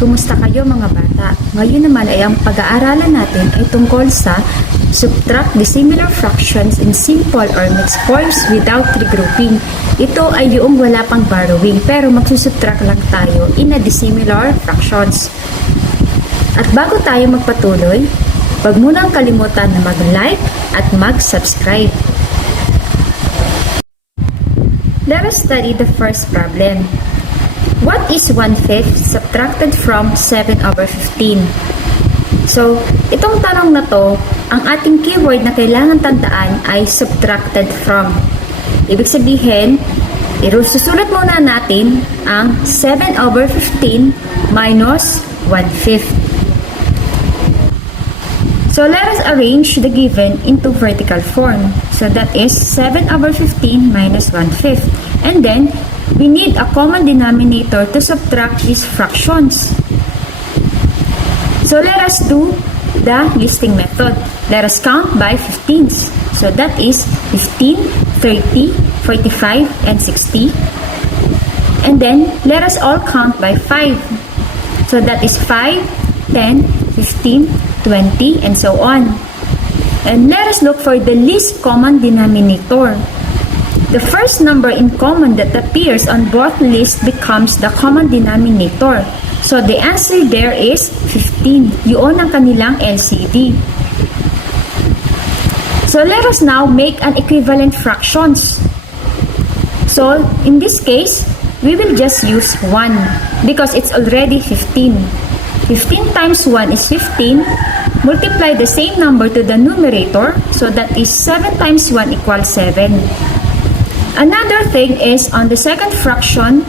Kumusta kayo mga bata? Ngayon naman ay ang pag-aaralan natin ay tungkol sa subtract dissimilar fractions in simple or mixed forms without regrouping. Ito ay yung wala pang borrowing pero magsusubtract lang tayo in a dissimilar fractions. At bago tayo magpatuloy, huwag munang kalimutan na mag-like at mag-subscribe. Let us study the first problem. What is 1/5 subtracted from 7/15? So, itong tanong na to, ang ating keyword na kailangan tandaan ay subtracted from. Ibig sabihin, susulat muna natin ang 7/15 minus 1/5. So, let us arrange the given into vertical form. So, that is 7/15 minus 1/5. And then, we need a common denominator to subtract these fractions. So let us do the listing method. Let us count by 15s. So that is 15, 30, 45, and 60. And then let us all count by 5. So that is 5, 10, 15, 20, and so on. And let us look for the least common denominator. The first number in common that appears on both lists becomes the common denominator. So the answer there is 15. Yun ang kanilang LCD. So let us now make an equivalent fractions. So in this case, we will just use 1 because it's already 15. 15 times 1 is 15. Multiply the same number to the numerator. So that is 7 times 1 equals 7. Another thing is on the second fraction,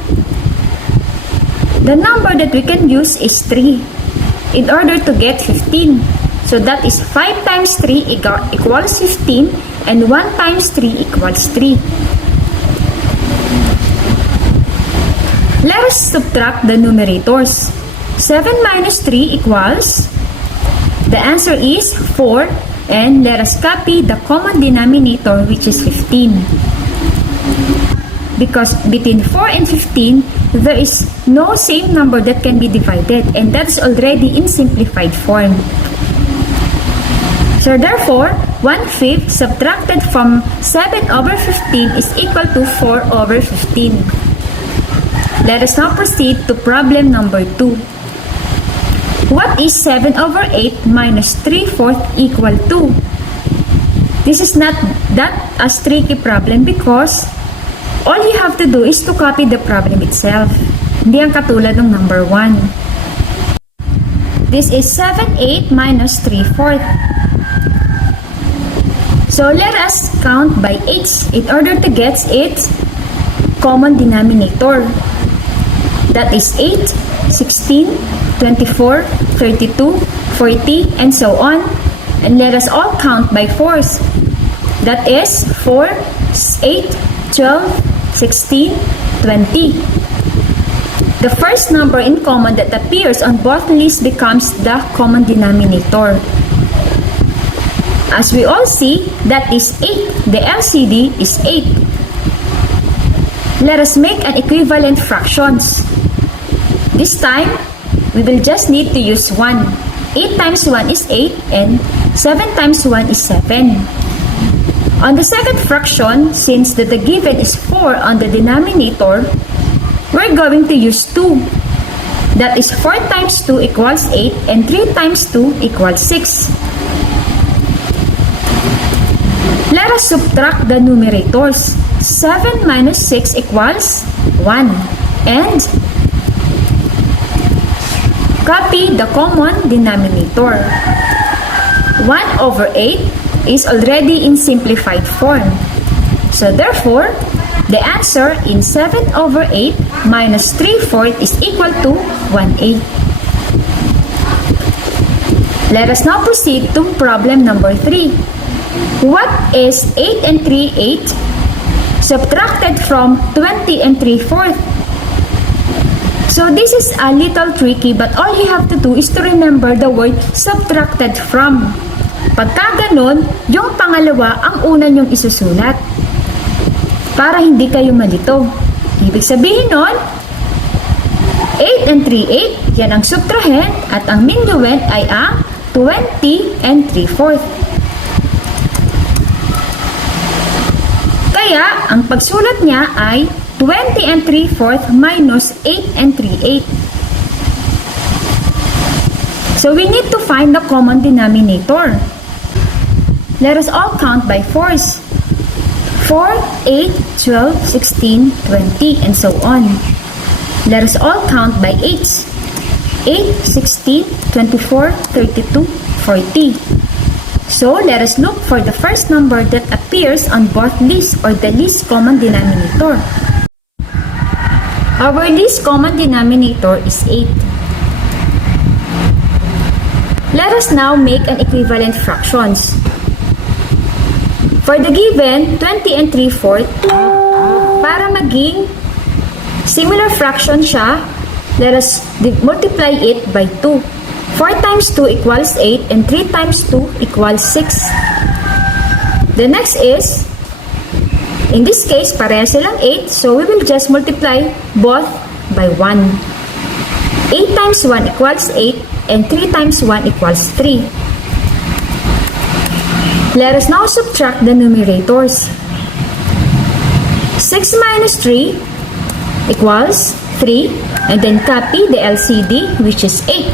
the number that we can use is 3 in order to get 15. So that is 5 times 3 equals 15 and 1 times 3 equals 3. Let us subtract the numerators. 7 minus 3 equals, the answer is 4, and let us copy the common denominator which is 15. Because between 4 and 15, there is no same number that can be divided, and that's already in simplified form. So therefore, 1/5 subtracted from 7/15 is equal to 4/15. Let us now proceed to problem number 2. What is 7/8 minus 3/4 equal to? This is not that as tricky problem because all you have to do is to copy the problem itself. Hindi ang katulad ng number 1. This is 7/8 minus 3/4. So let us count by 8s in order to get its common denominator. That is 8, 16, 24, 32, 40, and so on. And let us all count by 4s. That is 4, 8, 12, 16, 20. The first number in common that appears on both lists becomes the common denominator. As we all see, that is 8. The LCD is 8. Let us make an equivalent fractions. This time, we will just need to use 1. 8 times 1 is 8 and 7 times 1 is 7. On the second fraction, since the given is 4 on the denominator, we're going to use 2. That is 4 times 2 equals 8 and 3 times 2 equals 6. Let us subtract the numerators. 7 minus 6 equals 1. And copy the common denominator. 1/8 is already in simplified form. So therefore, the answer in 7/8 minus 3/4 is equal to 1/8. Let us now proceed to problem number 3. What is 8 and 3/8 subtracted from 20 and 3/4? So this is a little tricky but all you have to do is to remember the word subtracted from. Pagka ganon, yung pangalawa ang una nyong isusulat para hindi kayo malito. Ibig sabihin nun, 8 and 3/8, yan ang subtrahend at ang minuend ay ang 20 and 3/4. Kaya, ang pagsulat niya ay 20 and 3/4 minus 8 and 3/8. So, we need to find the common denominator. Let us all count by 4s. 4, 8, 12, 16, 20, and so on. Let us all count by 8s. 8, 16, 24, 32, 40. So, let us look for the first number that appears on both lists or the least common denominator. Our least common denominator is 8. Let us now make an equivalent fractions. For the given 20 and 3/4, para maging similar fraction siya, let us multiply it by 2. 4 times 2 equals 8 and 3 times 2 equals 6. The next is, in this case, pareha silang 8, so we will just multiply both by 1. 8 times 1 equals 8 and 3 times 1 equals 3. Let us now subtract the numerators. 6 minus 3 equals 3, and then copy the LCD, which is 8.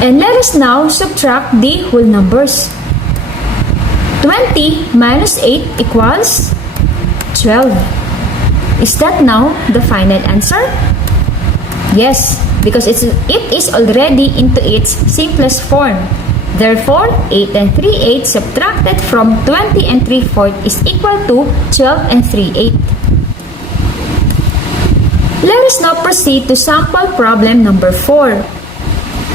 And let us now subtract the whole numbers. 20 minus 8 equals 12. Is that now the final answer? Yes, because it is already into its simplest form. Therefore, 8 and 3/8 subtracted from 20 and 3/4 is equal to 12 and 3/8. Let us now proceed to sample problem number 4.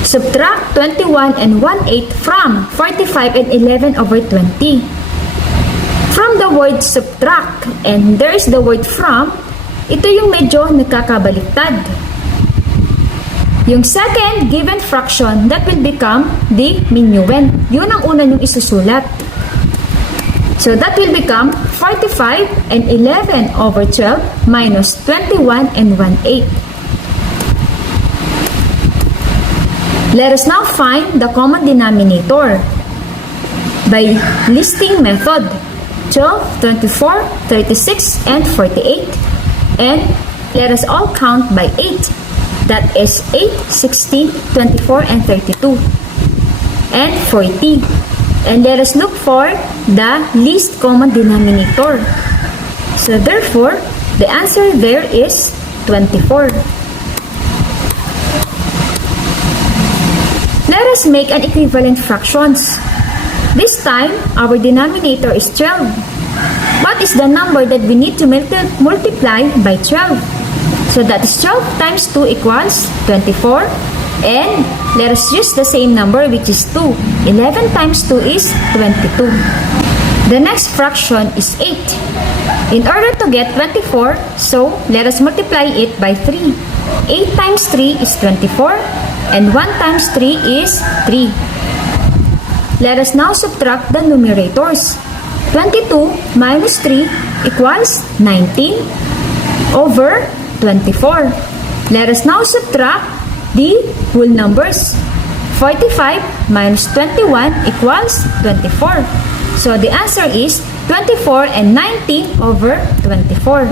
Subtract 21 and 1/8 from 45 and 11 over 20. From the word subtract and there is the word from, ito yung medyo nakakabaliktad. Yung second given fraction, that will become the minuend. Yun ang una yung isusulat. So that will become 45 and 11 over 12 minus 21 and 1/8. Let us now find the common denominator by listing method. 12, 24, 36, and 48. And let us all count by 8. That is 8, 16, 24, and 32. And 40. And let us look for the least common denominator. So therefore, the answer there is 24. Let us make an equivalent fractions. This time, our denominator is 12. What is the number that we need to multiply by 12? So that is 12 times 2 equals 24. And let us use the same number, which is 2. 11 times 2 is 22. The next fraction is 8. In order to get 24, so let us multiply it by 3. 8 times 3 is 24. And 1 times 3 is 3. Let us now subtract the numerators. 22 minus 3 equals 19 over 24. Let us now subtract the whole numbers. 45 minus 21 equals 24. So the answer is 24 and 19 over 24.